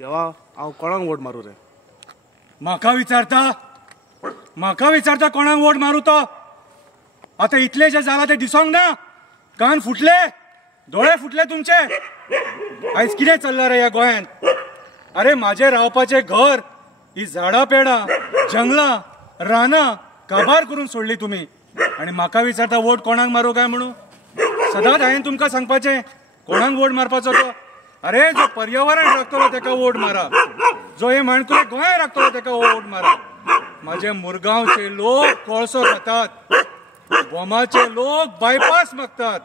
देवा हांव कोणाक वोट मारू रे? म्हाका विचारता कोणाक वोट मारू तो? आता इतले जे जाला ते दिसोंक ना? कान फुटले, डोळे फुटले तुमचे? आयज कितें चल्ला रे ह्या गोंयांत? अरे माझे रावपाचे घर, ही झाडां पेडां, जंगलां, रानां काबार करून सोडली तुम्ही, आणि म्हाका विचारता वोट कोणाक मारू काय म्हणून? सदांच हांवें तुमकां सांगपाचें कोणाक वोट मारपाचो तो? अरे जो पर्यावरण राखतलो तेका वोट मारा, जो हे माणकुले गोंय राखतलो तेका वोट मारा. माझे मुरगांवचे लोक कोळसो खातात, बोमाचे लोक बायपास मागतात,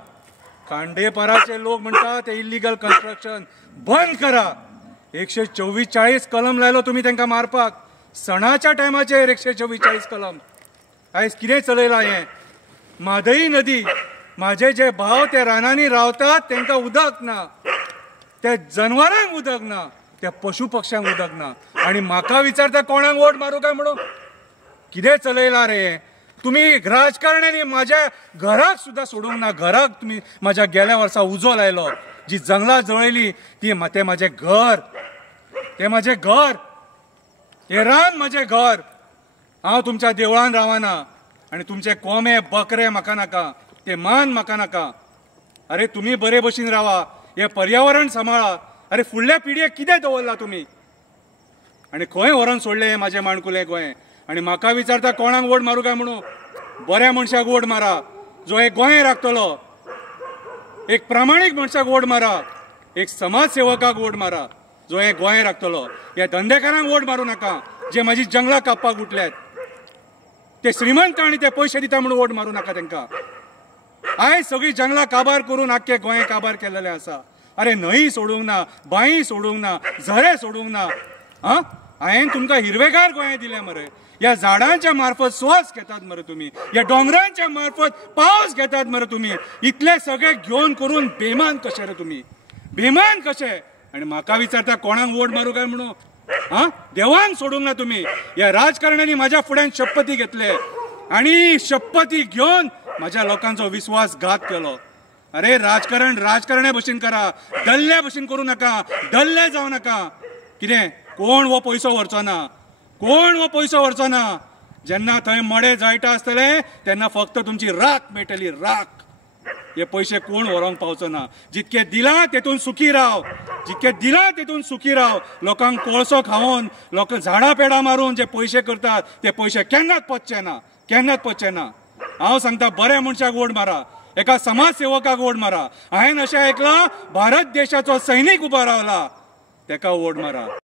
खांडेपाराचे लोक म्हणतात ते इल्लीगल कन्स्ट्रक्शन बंद करा. 144 कलम लायलो तुम्ही तांकां मारपाक, सणाच्या टायमाचेर 144 कलम. आयज कितें चलयलां हें? म्हादई नदी, माझे जे भाव ते रानांनी रावतात तांकां उदक ना, त्या जनावरांक उदक ना, त्या पशु पक्ष्यांक उदक ना, आणि म्हाका विचारता कोणाक वोट मारू काय म्हणून? कितें चलयलां रे तुम्ही? राजकारण्यांनी माझ्या घराक सुद्धा सोडूंक ना. घराक तुम्ही माझ्या गेल्या वर्सा उजो लायलो, जी जंगलां जळयली ती ते माझे घर, ते माझे घर, हे रान माझे घर. हांव तुमच्या देवळान रावना, आणि तुमचे कोंबे बकरे म्हाका नाका, ते मान म्हाका नाका. अरे तुम्ही बरे भशेन रावा, हे पर्यावरण सांबाळा. अरे फुडल्या पिढयेक कितें दवरला तुम्ही? आणि खंय व्हरोन सोडले हे माझे माणकुले गोंय? आणि म्हाका विचारता कोणाक वोट मारू काय म्हणून? बऱ्या मनशाक वोट मारा, जो हे गोंय राखतलो. एक प्रामाणीक मनशाक वोट मारा, एक समाजसेवकाक वोट मारा, जो हे गोंय राखतलो. ह्या धंदेकारांक वोट मारू नाका, जे माझी जंगलां कापपाक उठल्यात. ते श्रीमंत आणि ते पयशे दिता म्हणून वोट मारू नाका तांकां. आयज सगळी जंगलां काबार करून आख्खे गोंय काबार केलेले आसा. अरे न्हंय सोडूंक ना, बांय सोडूंक ना, झरे सोडूंक ना. हांवें तुमकां हिरवेगार गोंय दिलें मरे. ह्या झाडांच्या मार्फत श्वास घेतात मरे तुम्ही, ह्या डोंगरांच्या मार्फत पावस घेतात मरे तुम्ही. इतले सगळे घेवन करून बेमान कशे रे तुम्ही? बेमान कशे? आणि म्हाका विचारता कोणाक वोट मारू काय म्हणून? देवांक सोडूंक ना तुम्ही. ह्या राजकारण्यांनी माझ्या फुड्यान शपथी घेतले, आणि शपथी घेवन माझ्या लोकांचो विश्वासघात केलो. अरे राजकारण राजकारण्या भशेन करा, डल्ल्या भशेन करू नका, डल्ले जावं नाका. कितें कोण वो पयसो व्हरचो ना, कोण वो पयसो व्हरचो ना. जेन्ना थंय मडे जायटा आसतले तेन्ना फक्त तुमची राख मेळटली, राख. हे पयशे कोण व्हरोंक पावचो ना. जितके दिला तेतून सुखी राव, जितके दिला तेतून सुखी राव. लोकांक कोळसो खावून, लोक झाडां पेडां मारून जे पयशे करतात ते पयशे केन्नाच पचचे ना, केन्नाच पचचे ना. हांव सांगता बऱ्या मनशाक वोट मारा, एका समाजसेवकाक वोट मारा. हांवें अशें आयकलां भारत देशाचो सैनीक उबो रावला, तेका वोट मारा.